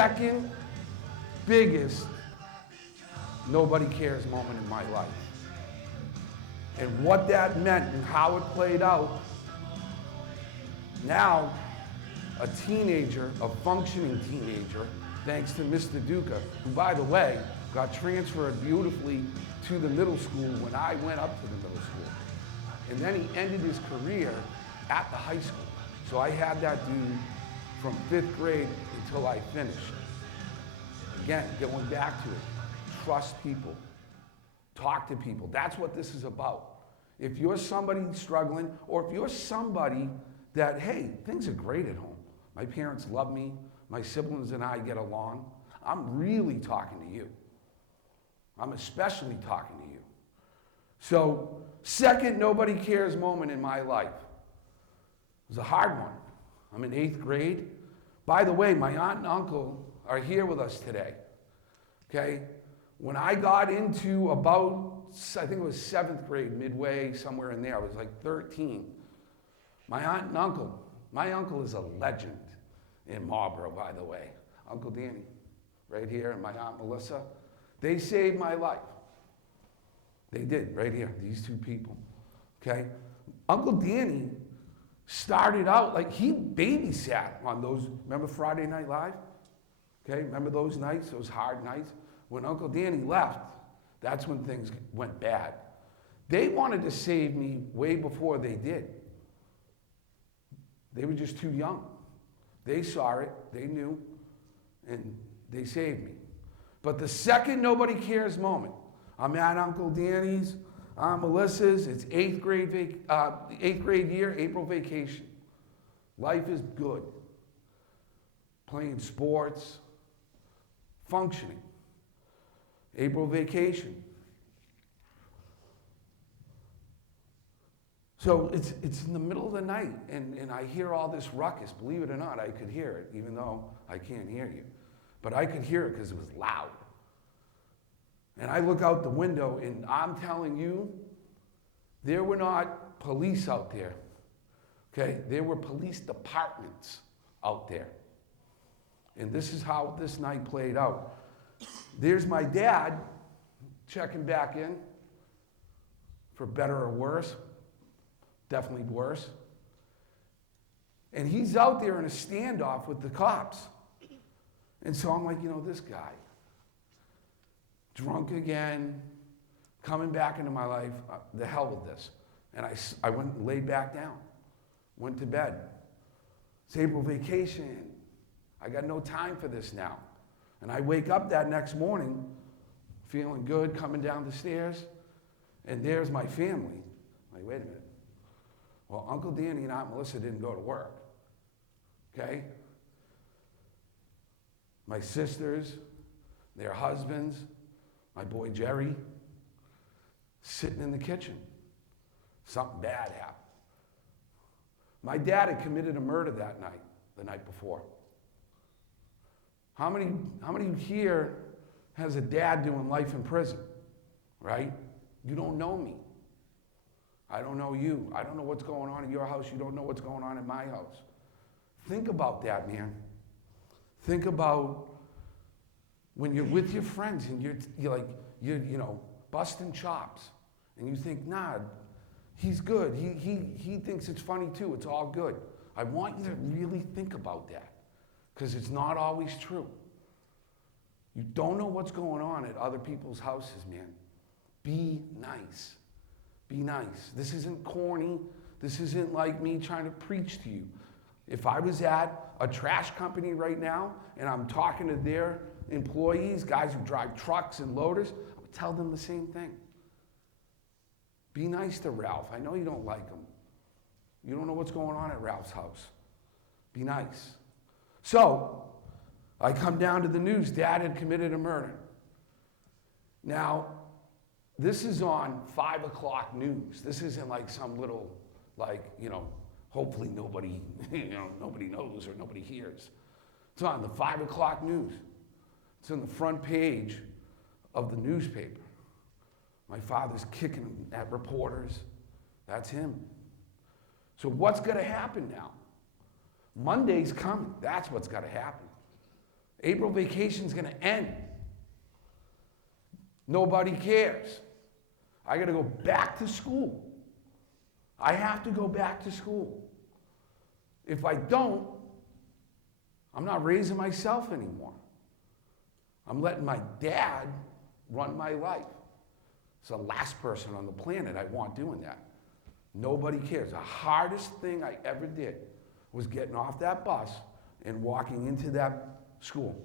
Second biggest nobody cares moment in my life. And what that meant and how it played out, now a teenager, a functioning teenager, thanks to Mr. Duca, who, by the way, got transferred beautifully to the middle school when I went up to the middle school. And then he ended his career at the high school. So I had that dude from 5th grade until I finished. Again, going back to it, trust people, talk to people. That's what this is about. If you're somebody struggling, or if you're somebody that, hey, things are great at home. My parents love me, my siblings and I get along. I'm really talking to you. I'm especially talking to you. So, second nobody cares moment in my life. It was a hard one. I'm in 8th grade. By the way, my aunt and uncle are here with us today. Okay? When I got into about, I think it was 7th grade, midway, somewhere in there, I was like 13. My aunt and uncle, my uncle is a legend in Marlboro, by the way. Uncle Danny, right here, and my aunt Melissa. They saved my life. They did, right here, these two people. Okay? Uncle Danny started out, like he babysat on those, remember Friday Night Live? Okay, remember those nights, those hard nights? When Uncle Danny left, that's when things went bad. They wanted to save me way before they did. They were just too young. They saw it, they knew, and they saved me. But the second nobody cares moment, I'm at Uncle Danny's, Melissa's, it's 8th grade year, April vacation. Life is good. Playing sports, functioning. April vacation. So it's in the middle of the night, and I hear all this ruckus. Believe it or not, I could hear it, even though I can't hear you. But I could hear it because it was loud. And I look out the window, and I'm telling you, there were not police out there. Okay? There were police departments out there. And this is how this night played out. There's my dad checking back in, for better or worse. Definitely worse. And he's out there in a standoff with the cops. And so I'm like, this guy, drunk again, coming back into my life, the hell with this. And I went and laid back down, went to bed. It's April vacation. I got no time for this now. And I wake up that next morning, feeling good, coming down the stairs, and there's my family. I'm like, wait a minute. Well, Uncle Danny and Aunt Melissa didn't go to work. Okay? My sisters, their husbands, my boy Jerry, sitting in the kitchen. Something bad happened. My dad had committed a murder that night, the night before. How many here has a dad doing life in prison, right? You don't know me. I don't know you. I don't know what's going on in your house. You don't know what's going on in my house. Think about that, man. Think about when you're with your friends and you're busting chops, and you think, nah, he's good. He thinks it's funny too. It's all good. I want you to really think about that, because it's not always true. You don't know what's going on at other people's houses, man. Be nice. Be nice. This isn't corny. This isn't like me trying to preach to you. If I was at a trash company right now and I'm talking to their employees, guys who drive trucks and loaders, I would tell them the same thing. Be nice to Ralph. I know you don't like him. You don't know what's going on at Ralph's house. Be nice. So, I come down to the news. Dad had committed a murder. Now, this is on 5 o'clock news. This isn't like some little, hopefully nobody, nobody knows or nobody hears. It's on the 5 o'clock news. It's on the front page of the newspaper. My father's kicking at reporters. That's him. So what's going to happen now? Monday's coming. That's what's got to happen. April vacation's gonna end. Nobody cares. I gotta go back to school. I have to go back to school. If I don't, I'm not raising myself anymore. I'm letting my dad run my life. It's the last person on the planet I want doing that. Nobody cares. The hardest thing I ever did was getting off that bus and walking into that school.